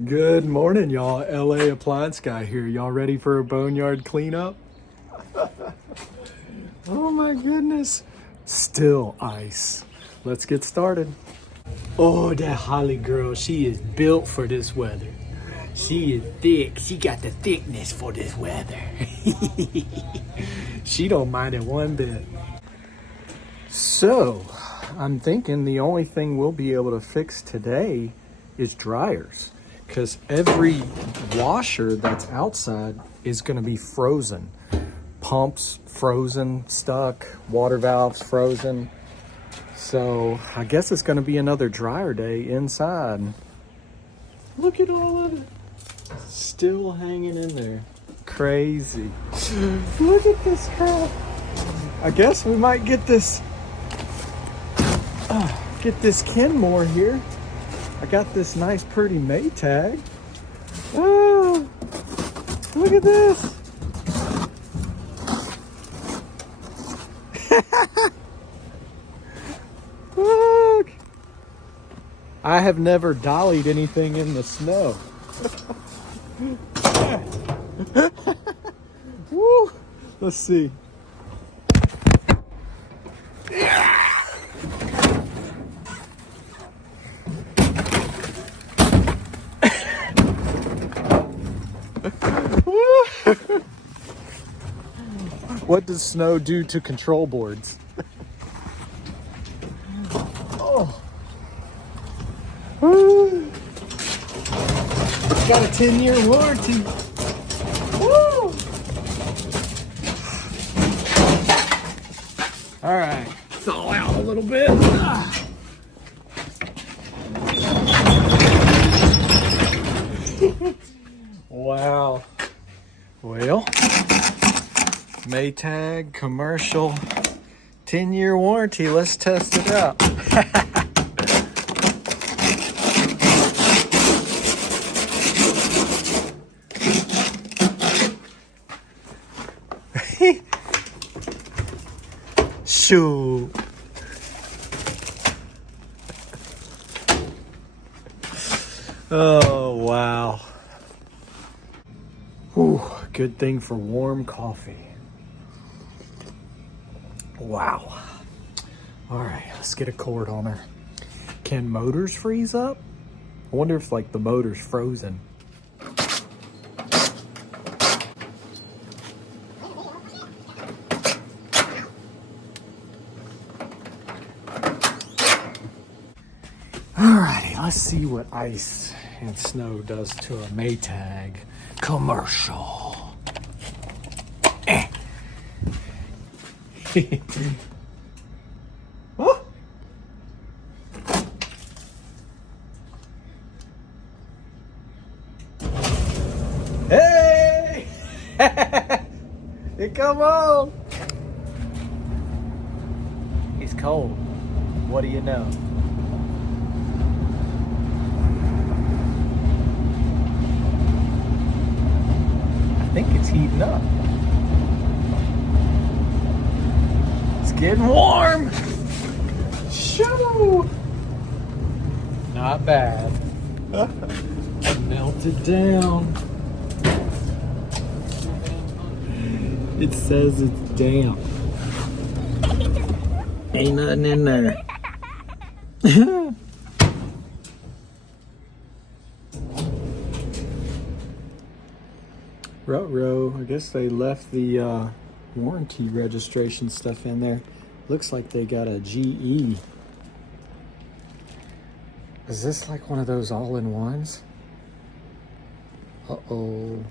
Good morning, y'all. LA Appliance Guy here. Y'all ready for a boneyard cleanup? Oh my goodness. Still ice. Let's get started. Oh, that Holly girl, she is built for this weather. She is thick. She got the thickness for this weather. She don't mind it one bit. So, I'm thinking the only thing we'll be able to fix today is dryers, because every washer that's outside is going to be frozen. Pumps frozen, stuck, water valves frozen. So I guess it's going to be another dryer day inside. Look at all of it. Still hanging in there. Crazy. Look at this crap. I guess we might get this Kenmore here. I got this nice pretty Maytag. Oh, look at this. Look. I have never dollied anything in the snow. Woo. Let's see. What does snow do to control boards? Oh. It's got a 10-year warranty. Woo. All right, thaw out a little bit. Wow. Well, Maytag commercial 10-year warranty. Let's test it out. Shoot. Oh, wow. Whew, good thing for warm coffee. Wow. All right, let's get a cord on her. Can motors freeze up? I wonder if like the motor's frozen. Alrighty, let's see what ice and snow does to a Maytag commercial. Oh. Hey! Hey, come on! He's cold. What do you know? I think it's heating up. It's getting warm. Shoo! Not bad. Melted down. It says it's damp. Ain't nothing in there. Ruh-roh, I guess they left the warranty registration stuff in there. Looks like they got a GE. Is this like one of those all-in-ones? Uh-oh.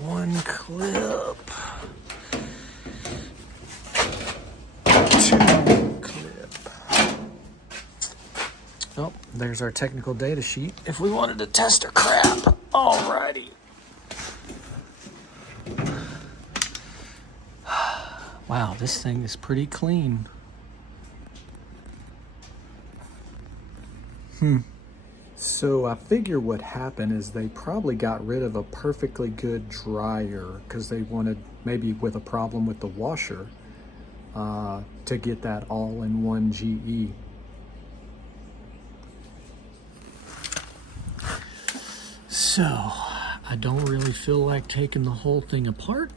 One clip. Two clip. Oh, there's our technical data sheet if we wanted to test our crap. Alrighty. Wow, this thing is pretty clean. So I figure what happened is they probably got rid of a perfectly good dryer because they wanted, maybe with a problem with the washer, to get that all-in-one GE. So, I don't really feel like taking the whole thing apart.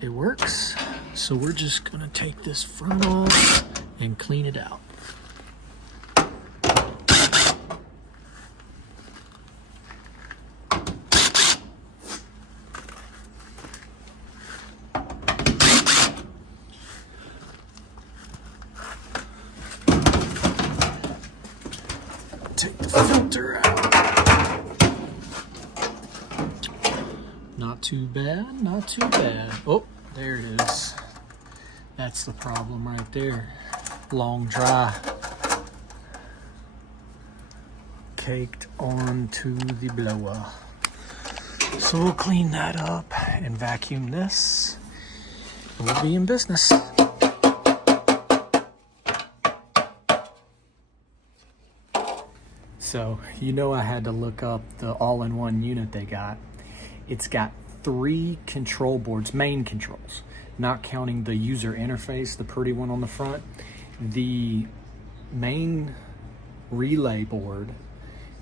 It works. So we're just gonna take this front off and clean it out. Take the filter out. Not too bad, not too bad. Oh, there it is. That's the problem right there. Long dry. Caked onto the blower. So we'll clean that up and vacuum this. And we'll be in business. So, you know I had to look up the all-in-one unit they got. It's got 3 control boards, main controls, not counting the user interface, the pretty one on the front. The main relay board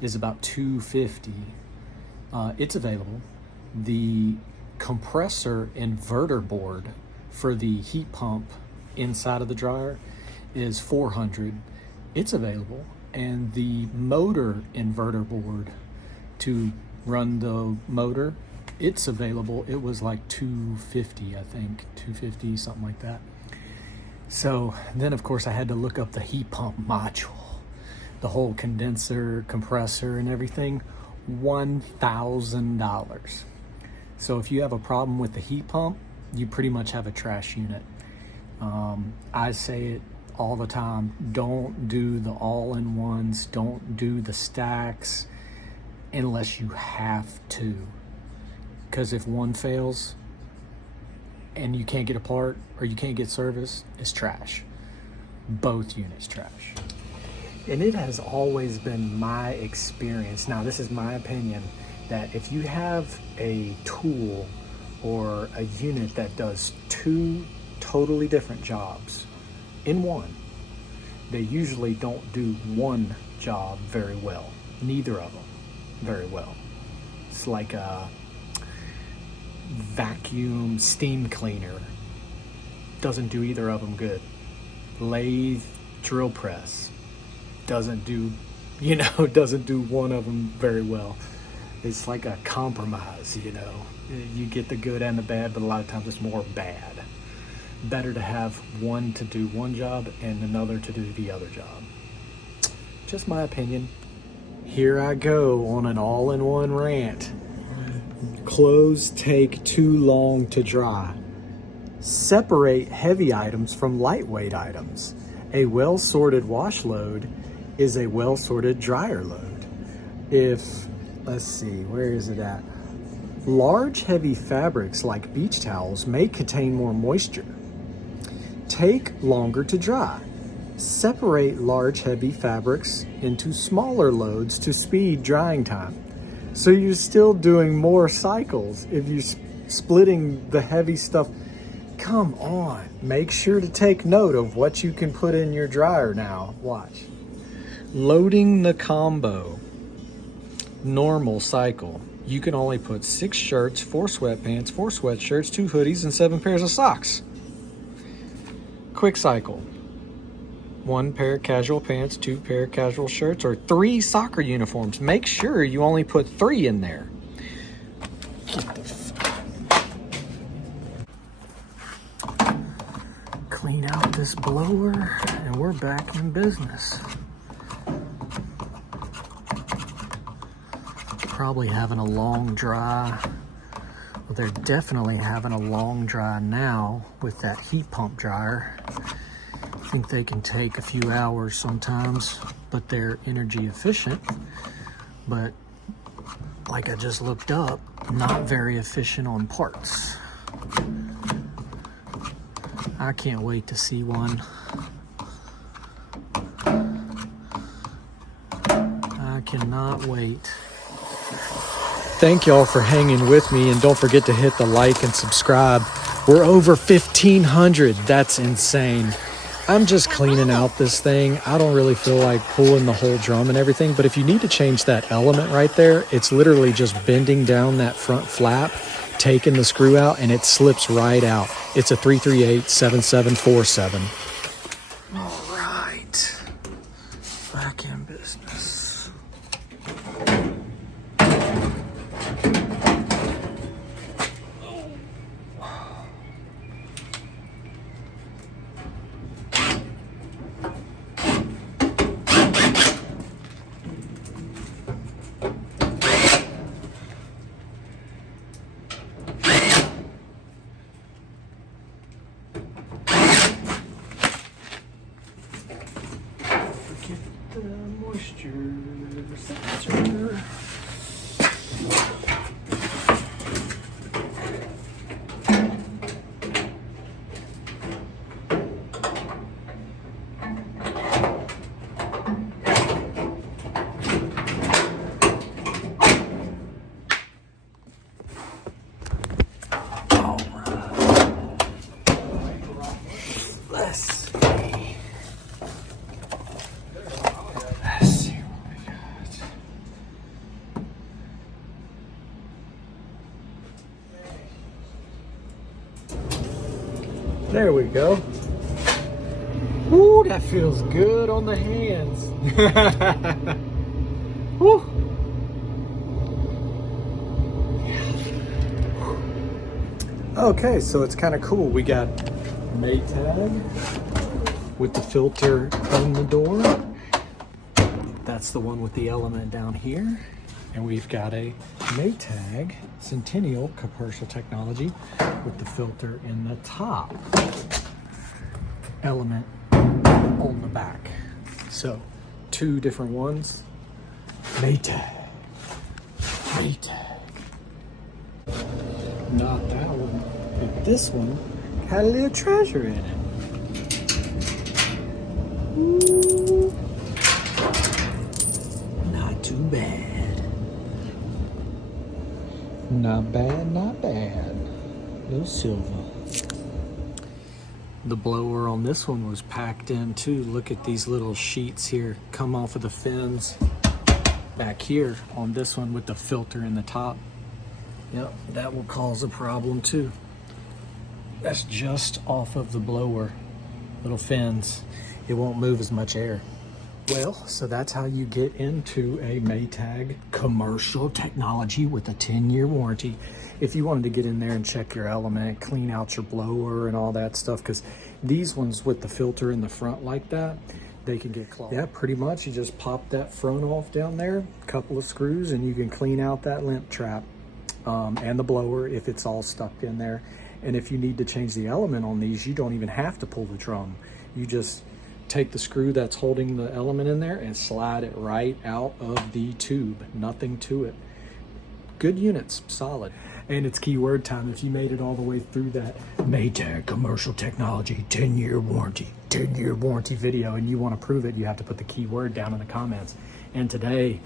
is about $250. It's available. The compressor inverter board for the heat pump inside of the dryer is $400. It's available. And the motor inverter board to run the motor, it's available. It was like $250, I think, $250, something like that. So then of course I had to look up the heat pump module, the whole condenser, compressor and everything, $1,000. So if you have a problem with the heat pump, you pretty much have a trash unit. I say it all the time, don't do the all-in-ones, don't do the stacks unless you have to, because if one fails and you can't get a part or you can't get service, it's trash. Both units trash. And it has always been my experience, now this is my opinion, that if you have a tool or a unit that does 2 totally different jobs in one, they usually don't do one job very well, neither of them very well. It's like a vacuum steam cleaner, doesn't do either of them good. Lathe drill press doesn't do, doesn't do one of them very well. It's like a compromise, you get the good and the bad, but a lot of times it's more bad. Better to have one to do one job and another to do the other job. Just my opinion. Here I go on an all-in-one rant. Clothes take too long to dry. Separate heavy items from lightweight items. A well-sorted wash load is a well-sorted dryer load. Let's see, where is it at? Large heavy fabrics like beach towels may contain more moisture. Take longer to dry. Separate large heavy fabrics into smaller loads to speed drying time. So you're still doing more cycles if you're splitting the heavy stuff. Come on, make sure to take note of what you can put in your dryer now. Watch. Loading the combo. Normal cycle. You can only put 6 shirts, 4 sweatpants, 4 sweatshirts, 2 hoodies, and 7 pairs of socks. Quick cycle. 1 pair of casual pants, 2 pair of casual shirts, or 3 soccer uniforms. Make sure you only put 3 in there. Clean out this blower, and we're back in business. Probably having a long dry. Well, they're definitely having a long dry now with that heat pump dryer. I think they can take a few hours sometimes, but they're energy efficient. But like I just looked up, not very efficient on parts. I can't wait to see one. I cannot wait. Thank y'all for hanging with me, and don't forget to hit the like and subscribe. We're over 1,500. That's insane. I'm just cleaning out this thing. I don't really feel like pulling the whole drum and everything, but if you need to change that element right there, it's literally just bending down that front flap, taking the screw out, and it slips right out. It's a 338-7747. All right, back in business. Get the moisture sensor. All right. Let's see. There we go. Ooh, that feels good on the hands. Woo. Okay, so it's kind of cool. We got Maytag with the filter on the door. That's the one with the element down here. And we've got a Maytag Centennial commercial technology with the filter in the top, element on the back. So 2 different ones. Maytag. Not that one, but this one had a little treasure in it. Ooh. Not too bad. Not bad, not bad. Little silver. The blower on this one was packed in too. Look at these little sheets here come off of the fins back here on this one with the filter in the top. Yep, that will cause a problem too. That's just off of the blower, little fins. It won't move as much air. Well, so that's how you get into a Maytag commercial technology with a 10-year warranty. If you wanted to get in there and check your element, clean out your blower and all that stuff, because these ones with the filter in the front like that, they can get clogged. Yeah, pretty much. You just pop that front off down there, a couple of screws, and you can clean out that lint trap and the blower if it's all stuck in there. And if you need to change the element on these, you don't even have to pull the drum. You just take the screw that's holding the element in there and slide it right out of the tube. Nothing to it. Good units, solid. And it's keyword time. If you made it all the way through that Maytag commercial technology 10-year warranty video and you want to prove it, you have to put the keyword down in the comments. And today,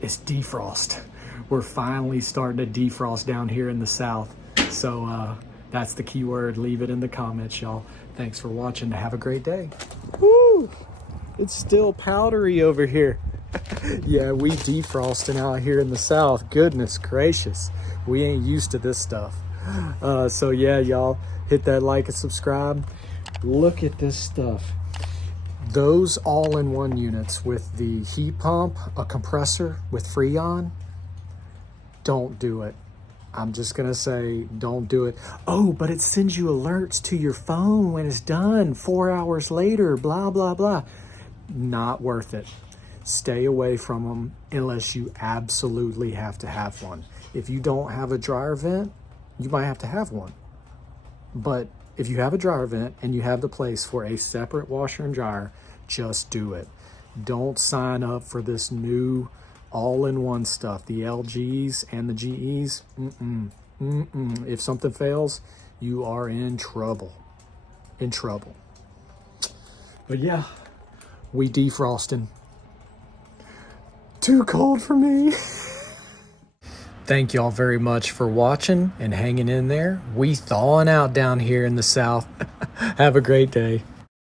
it's defrost. We're finally starting to defrost down here in the South. So that's the keyword. Leave it in the comments, y'all. Thanks for watching. Have a great day. Woo! It's still powdery over here. Yeah, we defrosting out here in the South. Goodness gracious. We ain't used to this stuff. So yeah, y'all, hit that like and subscribe. Look at this stuff. Those all-in-one units with the heat pump, a compressor with Freon, don't do it. I'm just gonna say, don't do it. Oh, but it sends you alerts to your phone when it's done 4 hours later, blah, blah, blah. Not worth it. Stay away from them unless you absolutely have to have one. If you don't have a dryer vent, you might have to have one. But if you have a dryer vent and you have the place for a separate washer and dryer, just do it. Don't sign up for this new all-in-one stuff, the LGs and the GEs. If something fails, you are in trouble. But yeah, we defrosting. Too cold for me. Thank y'all very much for watching and hanging in there. We thawing out down here in the South. Have a great day.